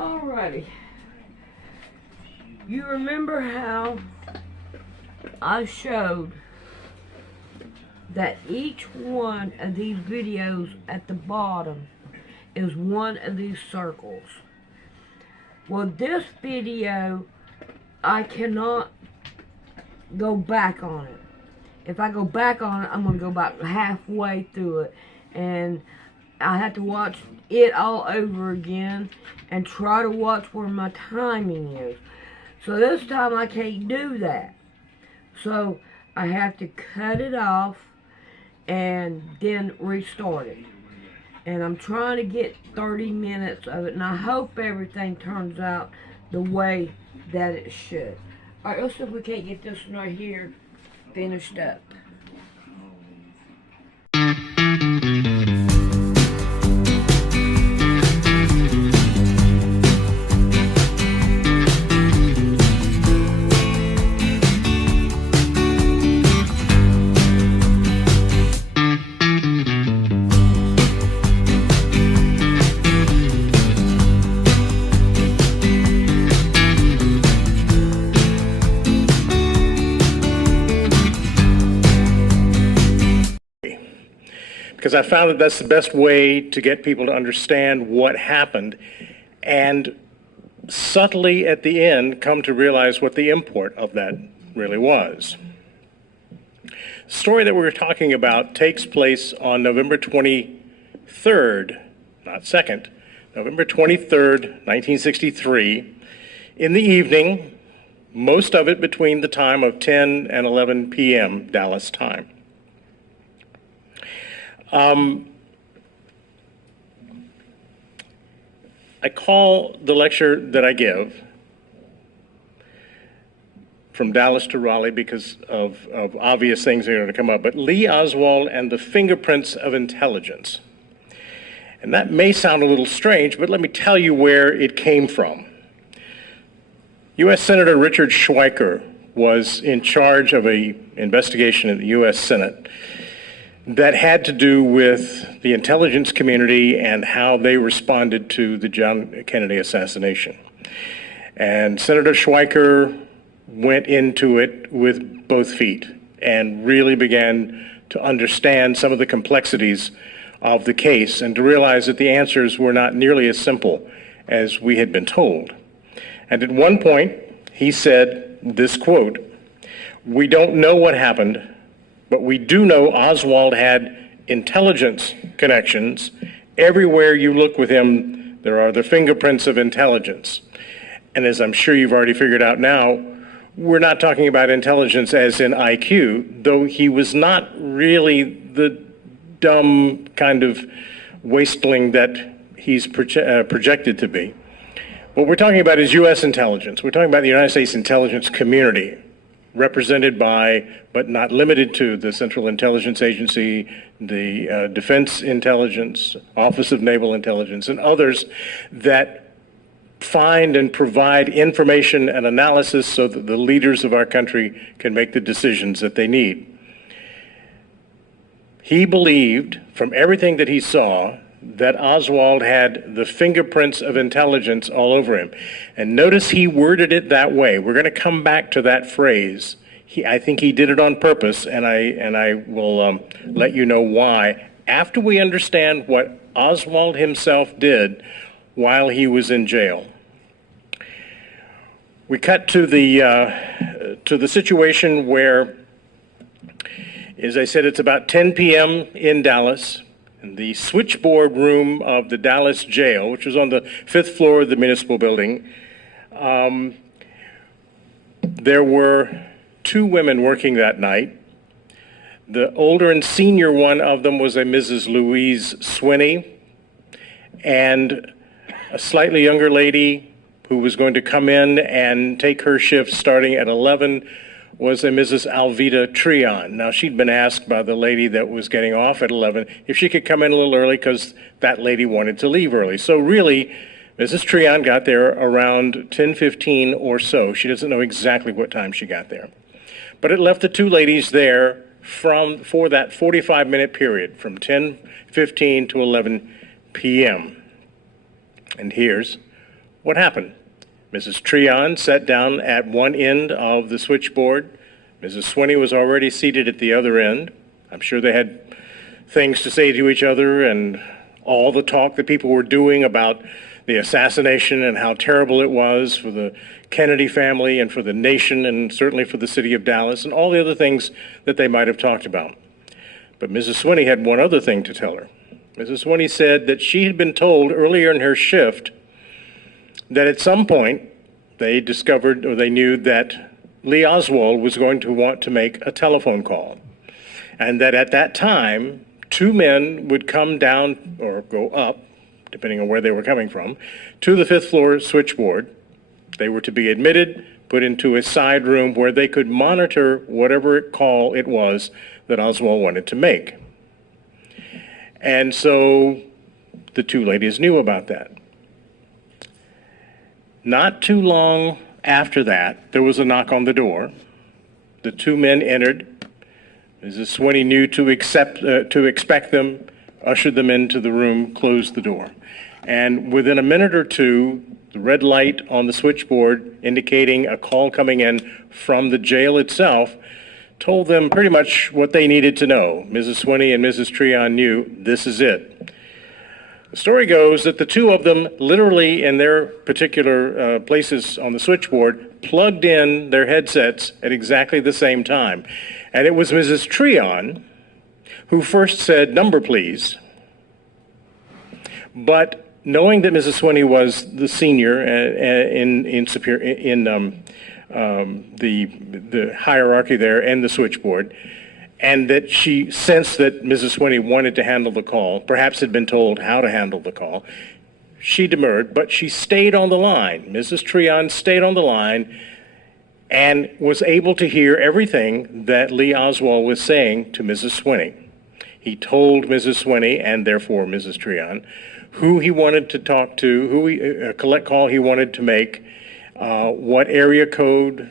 Alrighty. You remember how I showed that each one of these videos at the bottom is one of these circles. Well, this video, I cannot go back on it. If I go back on it, I'm going to go about halfway through it, and I have to watch it all over again and try to watch where my timing is. So this time I can't do that. So I have to cut it off and then restart it. And I'm trying to get 30 minutes of it, and I hope everything turns out the way that it should. Alright, let's see if we can't get this one right here finished up. Because I found that that's the best way to get people to understand what happened and subtly at the end come to realize what the import of that really was. The story that we're talking about takes place on November 23rd, not 2nd, November 23rd, 1963, in the evening, most of it between the time of 10 and 11 p.m. Dallas time. I call the lecture that I give From Dallas to Raleigh because of obvious things that are going to come up, but Lee Oswald and the Fingerprints of Intelligence. And that may sound a little strange, but let me tell you where it came from. U.S. Senator Richard Schweiker was in charge of an investigation in the U.S. Senate that had to do with the intelligence community and how they responded to the John Kennedy assassination. And Senator Schweiker went into it with both feet and really began to understand some of the complexities of the case and to realize that the answers were not nearly as simple as we had been told. And at one point, he said this quote, "We don't know what happened, but we do know Oswald had intelligence connections. Everywhere you look with him, there are the fingerprints of intelligence." And as I'm sure you've already figured out now, we're not talking about intelligence as in IQ, though he was not really the dumb kind of wasteling that he's projected to be. What we're talking about is U.S. intelligence. We're talking about the United States intelligence community, represented by, but not limited to, the Central Intelligence Agency, the Defense Intelligence, Office of Naval Intelligence, and others that find and provide information and analysis so that the leaders of our country can make the decisions that they need. He believed, from everything that he saw, that Oswald had the fingerprints of intelligence all over him. And notice he worded it that way. We're going to come back to that phrase. I think he did it on purpose, and I will let you know why after we understand what Oswald himself did while he was in jail. We cut to the situation where, as I said, it's about 10 p.m. in Dallas. In the switchboard room of the Dallas jail, which was on the 5th floor of the municipal building, there were 2 women working that night. The older and senior one of them was a Mrs. Louise Swinney, and a slightly younger lady who was going to come in and take her shift starting at 11 was a Mrs. Alveda Treon. Now, she'd been asked by the lady that was getting off at 11 if she could come in a little early because that lady wanted to leave early. So really, Mrs. Treon got there around 10:15 or so. She doesn't know exactly what time she got there. But it left the 2 ladies there for that 45-minute period, from 10:15 to 11 p.m. And here's what happened. Mrs. Treon sat down at one end of the switchboard. Mrs. Swinney was already seated at the other end. I'm sure they had things to say to each other and all the talk that people were doing about the assassination and how terrible it was for the Kennedy family and for the nation and certainly for the city of Dallas and all the other things that they might have talked about. But Mrs. Swinney had one other thing to tell her. Mrs. Swinney said that she had been told earlier in her shift that at some point they discovered or they knew that Lee Oswald was going to want to make a telephone call, and that at that time, two men would come down or go up, depending on where they were coming from, to the fifth floor switchboard. They were to be admitted, put into a side room where they could monitor whatever call it was that Oswald wanted to make. And so the two ladies knew about that. Not too long after that, there was a knock on the door. The two men entered. Mrs. Swinney knew to expect them, ushered them into the room, closed the door. And within a minute or two, the red light on the switchboard indicating a call coming in from the jail itself told them pretty much what they needed to know. Mrs. Swinney and Mrs. Treon knew this is it. The story goes that the two of them, literally in their particular places on the switchboard, plugged in their headsets at exactly the same time. And it was Mrs. Treon who first said, "Number, please." But knowing that Mrs. Swinney was the senior the hierarchy there and the switchboard, and that she sensed that Mrs. Swinney wanted to handle the call, perhaps had been told how to handle the call, she demurred, but she stayed on the line. Mrs. Treon stayed on the line and was able to hear everything that Lee Oswald was saying to Mrs. Swinney. He told Mrs. Swinney, and therefore Mrs. Treon, who he wanted to talk to, a collect call he wanted to make, what area code,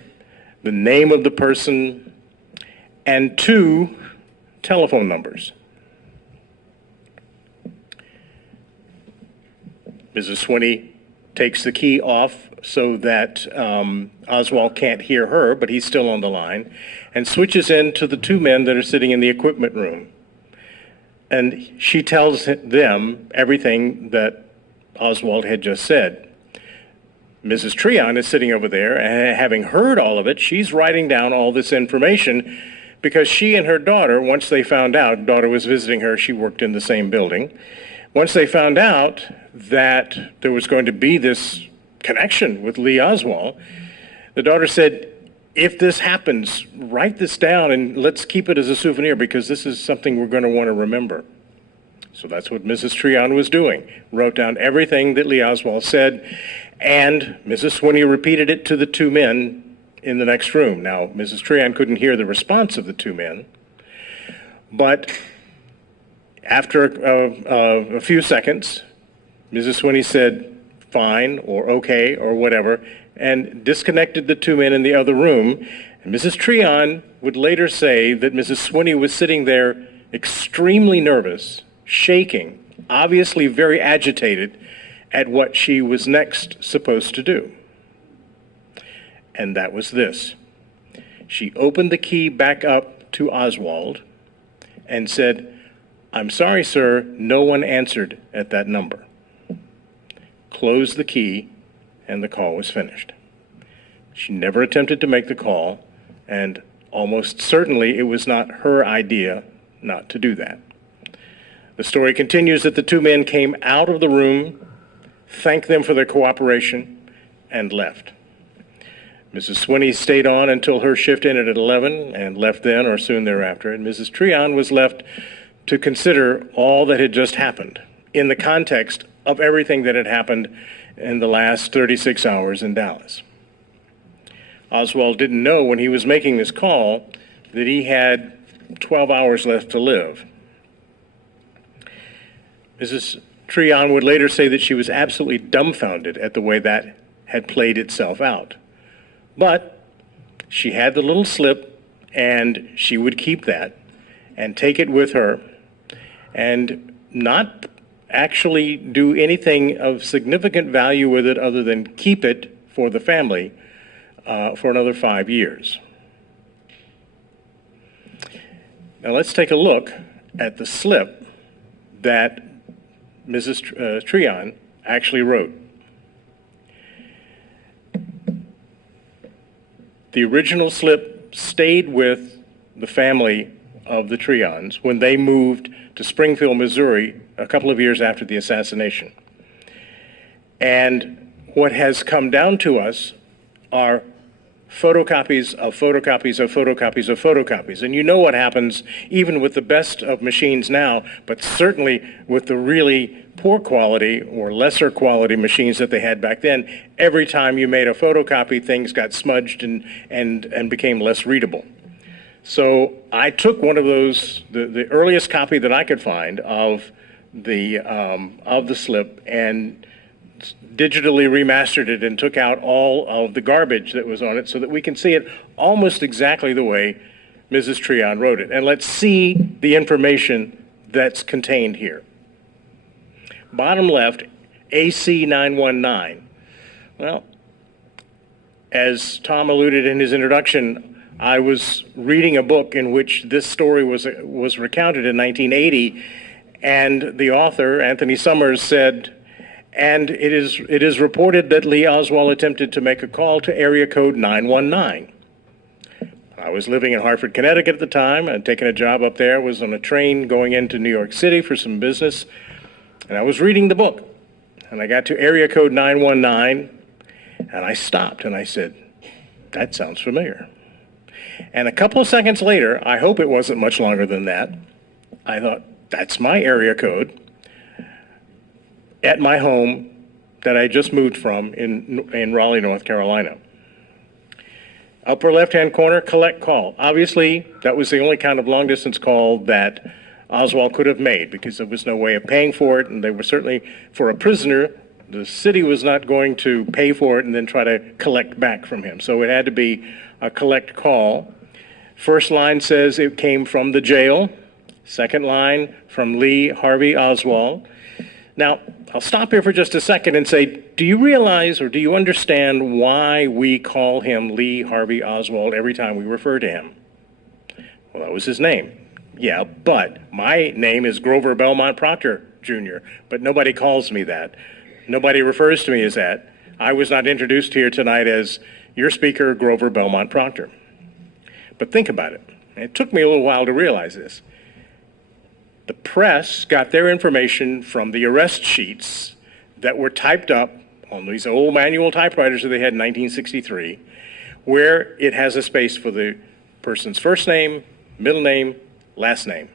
the name of the person, and two telephone numbers. Mrs. Swinney takes the key off so that Oswald can't hear her, but he's still on the line, and switches in to the two men that are sitting in the equipment room. And she tells them everything that Oswald had just said. Mrs. Treon is sitting over there, and having heard all of it, she's writing down all this information because she and her daughter, once they found out, daughter was visiting her, she worked in the same building, once they found out that there was going to be this connection with Lee Oswald, the daughter said, "If this happens, write this down and let's keep it as a souvenir because this is something we're going to want to remember." So that's what Mrs. Treon was doing, wrote down everything that Lee Oswald said, and Mrs. Swinney repeated it to the two men in the next room. Now, Mrs. Treon couldn't hear the response of the two men, but after a few seconds, Mrs. Swinney said, "Fine," or "Okay," or whatever, and disconnected the two men in the other room. And Mrs. Treon would later say that Mrs. Swinney was sitting there extremely nervous, shaking, obviously very agitated at what she was next supposed to do. And that was this. She opened the key back up to Oswald and said, "I'm sorry, sir, no one answered at that number." Closed the key, and the call was finished. She never attempted to make the call, and almost certainly it was not her idea not to do that. The story continues that the two men came out of the room, thanked them for their cooperation, and left. Mrs. Swinney stayed on until her shift ended at 11 and left then or soon thereafter, and Mrs. Treon was left to consider all that had just happened in the context of everything that had happened in the last 36 hours in Dallas. Oswald didn't know when he was making this call that he had 12 hours left to live. Mrs. Treon would later say that she was absolutely dumbfounded at the way that had played itself out. But she had the little slip, and she would keep that and take it with her and not actually do anything of significant value with it other than keep it for the family for another 5 years. Now let's take a look at the slip that Mrs. Treon actually wrote. The original slip stayed with the family of the Treons when they moved to Springfield, Missouri, a couple of years after the assassination. And what has come down to us are photocopies of photocopies of photocopies of photocopies. And you know what happens even with the best of machines now, but certainly with the really poor quality or lesser quality machines that they had back then. Every time you made a photocopy, things got smudged and became less readable. So I took one of those, the earliest copy that I could find of the slip, and digitally remastered it and took out all of the garbage that was on it so that we can see it almost exactly the way Mrs. Treon wrote it. And let's see the information that's contained here. Bottom left, AC 919. Well, as Tom alluded in his introduction, I was reading a book in which this story was recounted in 1980, and the author, Anthony Summers, said, and it is reported that Lee Oswald attempted to make a call to area code 919. I was living in Hartford, Connecticut at the time. I'd taken a job up there, was on a train going into New York City for some business, and I was reading the book. And I got to area code 919, and I stopped, and I said, that sounds familiar. And a couple of seconds later, I hope it wasn't much longer than that, I thought, that's my area code at my home that I just moved from in Raleigh, North Carolina. Upper left-hand corner, collect call. Obviously, that was the only kind of long-distance call that Oswald could have made because there was no way of paying for it, and they were certainly, for a prisoner, the city was not going to pay for it and then try to collect back from him. So it had to be a collect call. First line says it came from the jail. Second line, from Lee Harvey Oswald. Now, I'll stop here for just a second and say, do you realize or do you understand why we call him Lee Harvey Oswald every time we refer to him? Well, that was his name. Yeah, but my name is Grover Belmont Proctor, Jr., but nobody calls me that. Nobody refers to me as that. I was not introduced here tonight as your speaker, Grover Belmont Proctor. But think about it. It took me a little while to realize this. The press got their information from the arrest sheets that were typed up on these old manual typewriters that they had in 1963, where it has a space for the person's first name, middle name, last name.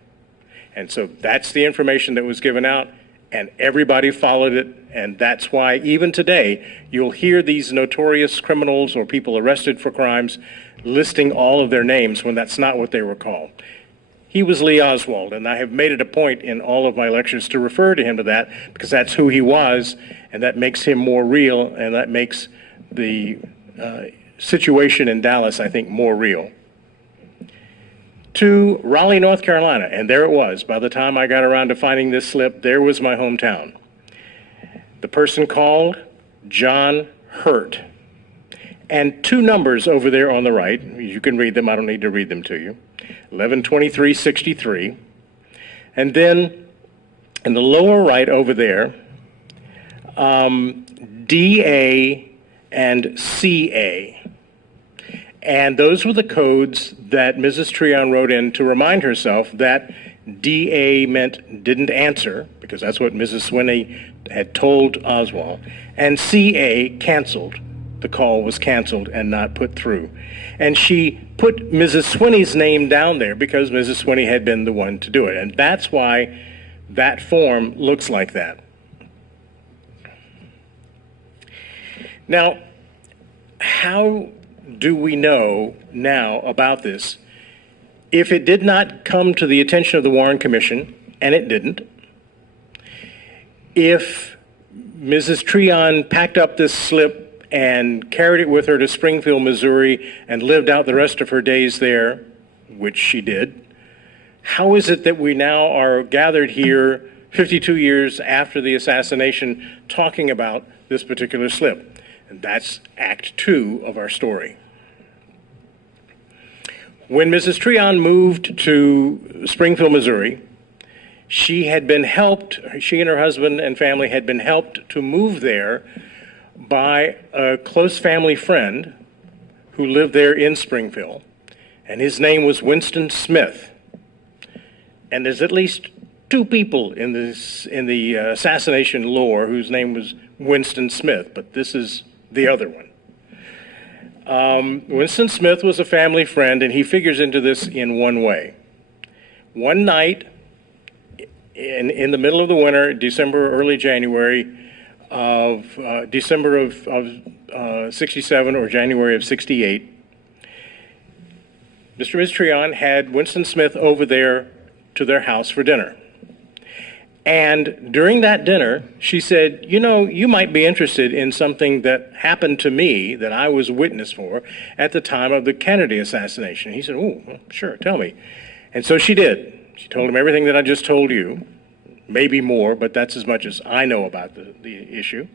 And so that's the information that was given out, and everybody followed it, and that's why even today you'll hear these notorious criminals or people arrested for crimes listing all of their names when that's not what they were called. He was Lee Oswald, and I have made it a point in all of my lectures to refer to him to that because that's who he was, and that makes him more real, and that makes the situation in Dallas, I think, more real. To Raleigh, North Carolina, and there it was. By the time I got around to finding this slip, there was my hometown. The person called John Hurt. And two numbers over there on the right, you can read them, I don't need to read them to you, 112363. And then in the lower right over there, DA and CA. And those were the codes that Mrs. Treon wrote in to remind herself that DA meant didn't answer, because that's what Mrs. Swinney had told Oswald, and CA canceled. The call was canceled and not put through. And she put Mrs. Swinney's name down there because Mrs. Swinney had been the one to do it. And that's why that form looks like that. Now, how do we know now about this? If it did not come to the attention of the Warren Commission, and it didn't, if Mrs. Treon packed up this slip and carried it with her to Springfield, Missouri, and lived out the rest of her days there, which she did, how is it that we now are gathered here 52 years after the assassination, talking about this particular slip. And that's Act 2 of our story. When Mrs. Treon moved to Springfield, Missouri, she and her husband and family had been helped to move there by a close family friend who lived there in Springfield, and his name was Winston Smith. And there's at least two people in the assassination lore whose name was Winston Smith, but this is the other one. Winston Smith was a family friend, and he figures into this in one way. One night, in the middle of the winter, December, early January of December of 67 or January of 68, Mr. and Ms. Treon had Winston Smith over there to their house for dinner. And during that dinner, she said, you know, you might be interested in something that happened to me that I was witness for at the time of the Kennedy assassination. He said, oh, well, sure, tell me. And so she did. She told him everything that I just told you, maybe more, but that's as much as I know about the issue.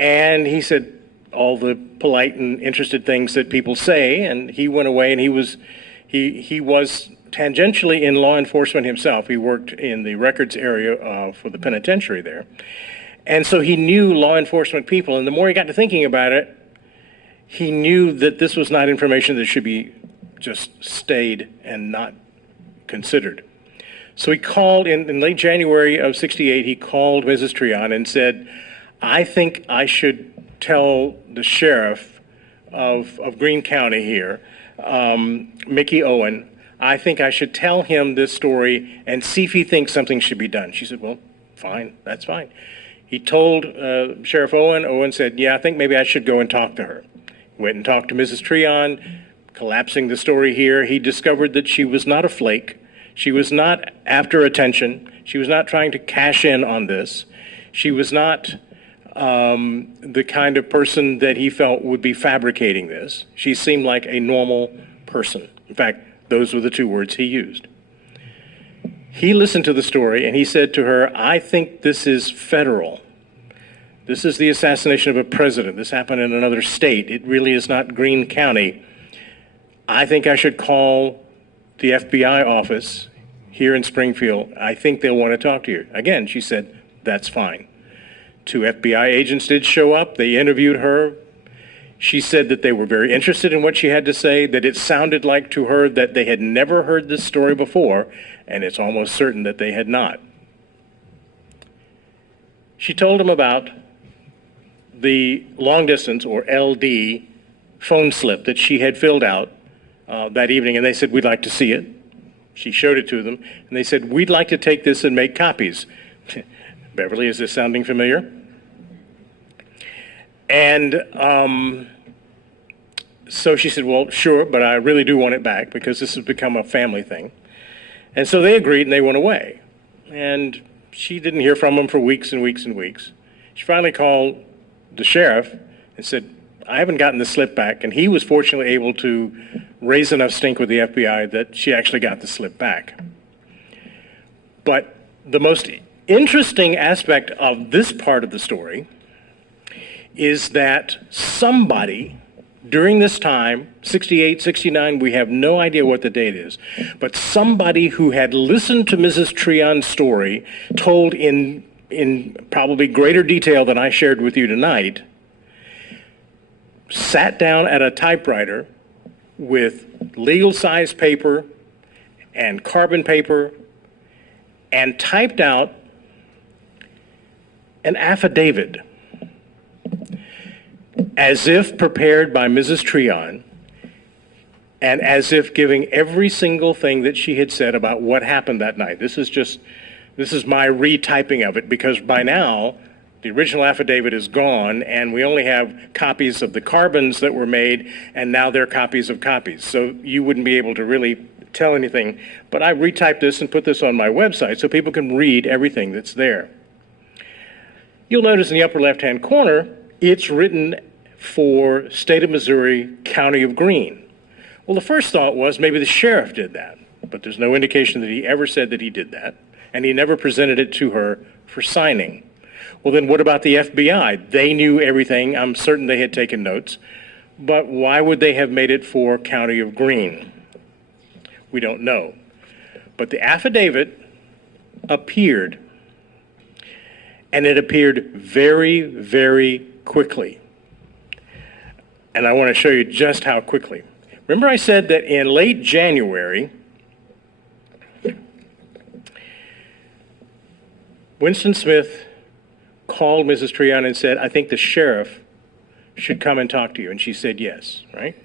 And he said all the polite and interested things that people say, and he went away, and he was tangentially in law enforcement himself. He worked in the records area for the penitentiary there. And so he knew law enforcement people, and the more he got to thinking about it, he knew that this was not information that should be just stayed and not considered. So he called in late January of 68, he called Mrs. Treon and said, I think I should tell the sheriff of Greene County here, Mickey Owen, I think I should tell him this story and see if he thinks something should be done. She said, well, fine, that's fine. He told Sheriff Owen. Owen said, yeah, I think maybe I should go and talk to her. Went and talked to Mrs. Treon. Collapsing the story here, he discovered that she was not a flake. She was not after attention. She was not trying to cash in on this. She was not the kind of person that he felt would be fabricating this. She seemed like a normal person. In fact, those were the two words he used. He listened to the story and he said to her, I think this is federal. This is the assassination of a president. This happened in another state. It really is not Greene County. I think I should call the FBI office here in Springfield. I think they'll want to talk to you. Again, she said, that's fine. 2 FBI agents did show up. They interviewed her. She said that they were very interested in what she had to say, that it sounded like to her that they had never heard this story before, and it's almost certain that they had not. She told them about the long distance, or LD, phone slip that she had filled out that evening, and they said, we'd like to see it. She showed it to them, and they said, we'd like to take this and make copies. Beverly, is this sounding familiar? And so she said, well, sure, but I really do want it back because this has become a family thing. And so they agreed and they went away. And she didn't hear from them for weeks and weeks and weeks. She finally called the sheriff and said, I haven't gotten the slip back. And he was fortunately able to raise enough stink with the FBI that she actually got the slip back. But the most interesting aspect of this part of the story is that somebody during this time, 68, 69, we have no idea what the date is, but somebody who had listened to Mrs. Treon's story, told in probably greater detail than I shared with you tonight, sat down at a typewriter with legal-size paper and carbon paper and typed out an affidavit as if prepared by Mrs. Treon, and as if giving every single thing that she had said about what happened that night. This is my retyping of it, because by now the original affidavit is gone and we only have copies of the carbons that were made, and now they're copies of copies. So you wouldn't be able to really tell anything, but I retyped this and put this on my website so people can read everything that's there. You'll notice in the upper left-hand corner, it's written for State of Missouri, County of Greene. Well, the first thought was maybe the sheriff did that, but there's no indication that he ever said that he did that. and he never presented it to her for signing. Well, then what about the FBI? They knew everything. I'm certain they had taken notes. But why would they have made it for County of Greene? We don't know. But the affidavit appeared, and it appeared very, very quickly. And I want to show you just how quickly. Remember I said that in late January, Winston Smith called Mrs. Treon and said, I think the sheriff should come and talk to you. And she said yes, right?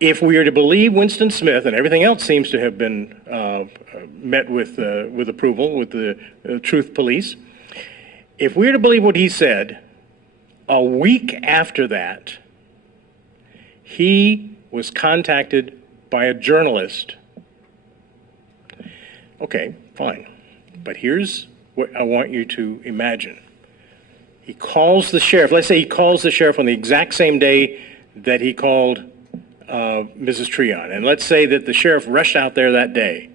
If we are to believe Winston Smith, and everything else seems to have been met with approval with the Truth Police, if we are to believe what he said, a week after that, he was contacted by a journalist. Okay, fine. But here's what I want you to imagine. He calls the sheriff. Let's say he calls the sheriff on the exact same day that he called Mrs. Treon. And let's say that the sheriff rushed out there that day.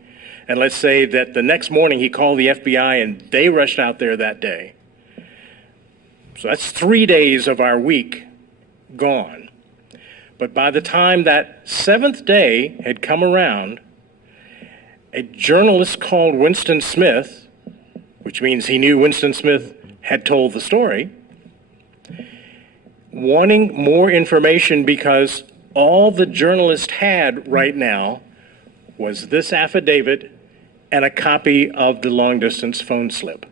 And let's say that the next morning he called the FBI and they rushed out there that day. So that's 3 days of our week gone. But by the time that seventh day had come around, a journalist called Winston Smith, which means he knew Winston Smith had told the story, wanting more information because all the journalist had right now was this affidavit and a copy of the long-distance phone slip.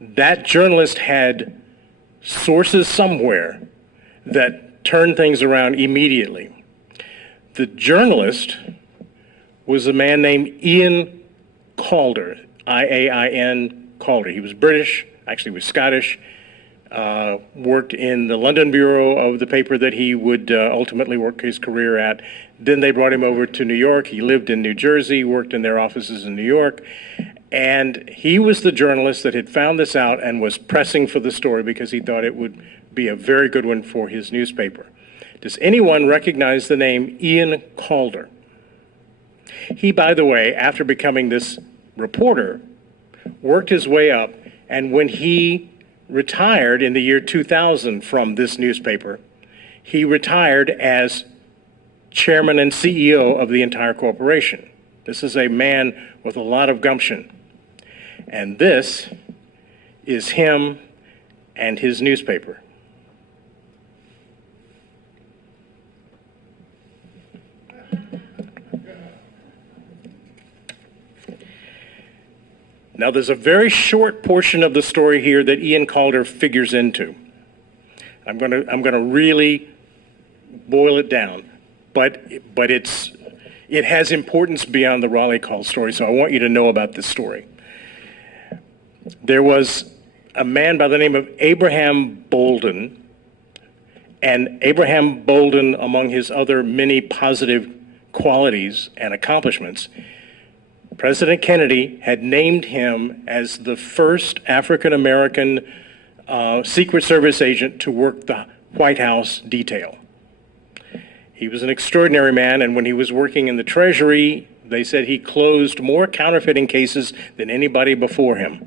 That journalist had sources somewhere that turned things around immediately. The journalist was a man named Ian Calder, I-A-I-N Calder. He was British, actually was Scottish, worked in the London bureau of the paper that he would ultimately work his career at. Then they brought him over to New York. He lived in New Jersey, worked in their offices in New York. And he was the journalist that had found this out and was pressing for the story because he thought it would be a very good one for his newspaper. Does anyone recognize the name Ian Calder? He, by the way, after becoming this reporter, worked his way up, and when he retired in the year 2000 from this newspaper, he retired as chairman and CEO of the entire corporation. This is a man with a lot of gumption. And this is him and his newspaper. Now, there's a very short portion of the story here that Ian Calder figures into. I'm going to really boil it down, but it has importance beyond the Raleigh Call story, so I want you to know about this story. There was a man by the name of Abraham Bolden, and Abraham Bolden, among his other many positive qualities and accomplishments, President Kennedy had named him as the first African-American Secret Service agent to work the White House detail. He was an extraordinary man, and when he was working in the Treasury, they said he closed more counterfeiting cases than anybody before him.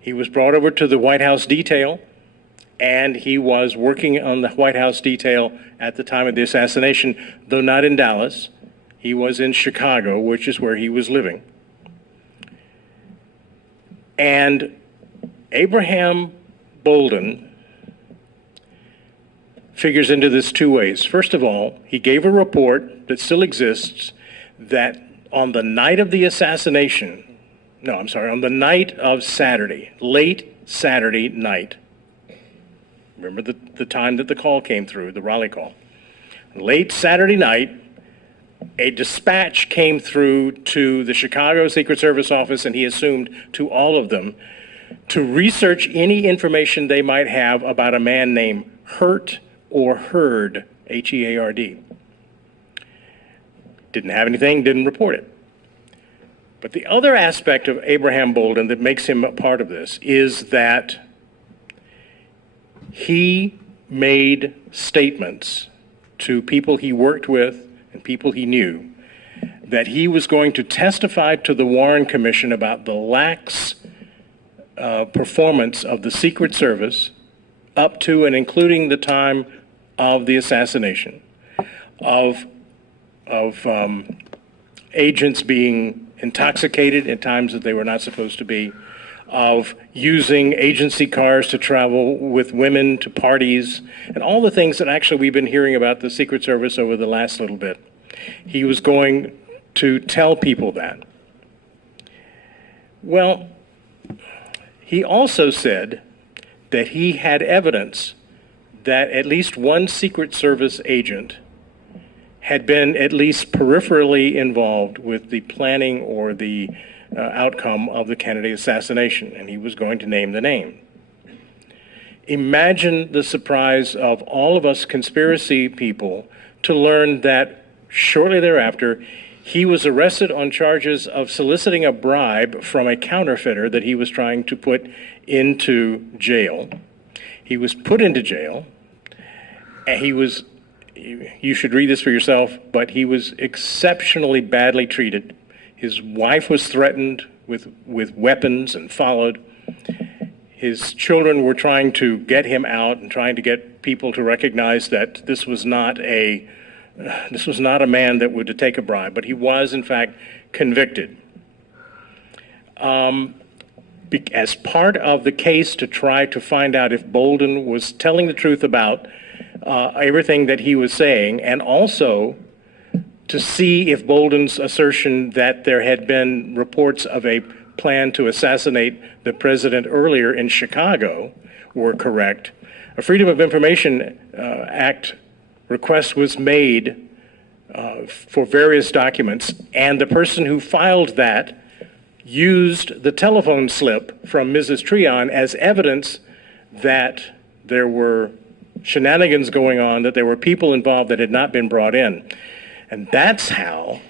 He was brought over to the White House detail, and he was working on the White House detail at the time of the assassination, though not in Dallas. He was in Chicago, which is where he was living. And Abraham Bolden figures into this two ways. First of all, he gave a report that still exists that on the night of the assassination, on the night of Saturday, late Saturday night, remember the time that the call came through, the Raleigh call. Late Saturday night, a dispatch came through to the Chicago Secret Service office, and he assumed to all of them, to research any information they might have about a man named Hurt or Heard, H-E-A-R-D. Didn't have anything, didn't report it. But the other aspect of Abraham Bolden that makes him a part of this is that he made statements to people he worked with and people he knew that he was going to testify to the Warren Commission about the lax performance of the Secret Service up to and including the time of the assassination, of agents being intoxicated at times that they were not supposed to be, of using agency cars to travel with women to parties, and all the things that actually we've been hearing about the Secret Service over the last little bit. He was going to tell people that. Well, he also said that he had evidence that at least one Secret Service agent had been at least peripherally involved with the planning or the outcome of the Kennedy assassination, and he was going to name the name. Imagine the surprise of all of us conspiracy people to learn that shortly thereafter, he was arrested on charges of soliciting a bribe from a counterfeiter that he was trying to put into jail. He was put into jail, and you should read this for yourself, but he was exceptionally badly treated. His wife was threatened with weapons and followed. His children were trying to get him out and trying to get people to recognize that this was not a man that would take a bribe, but he was, in fact, convicted. As part of the case to try to find out if Bolden was telling the truth about everything that he was saying, and also to see if Bolden's assertion that there had been reports of a plan to assassinate the president earlier in Chicago were correct, a Freedom of Information Act request was made for various documents, and the person who filed that used the telephone slip from Mrs. Treon as evidence that there were shenanigans going on, that there were people involved that had not been brought in. And that's how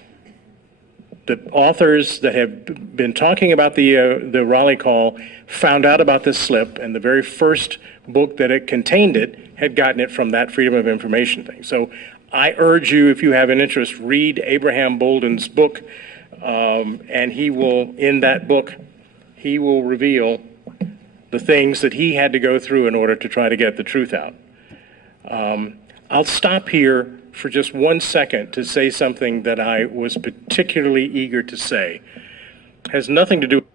the authors that have been talking about the Raleigh call found out about this slip, and the very first book that it contained it had gotten it from that Freedom of Information thing. So I urge you, if you have an interest, read Abraham Bolden's book, and he will, in that book, he will reveal the things that he had to go through in order to try to get the truth out. I'll stop here for just 1 second to say something that I was particularly eager to say. It has nothing to do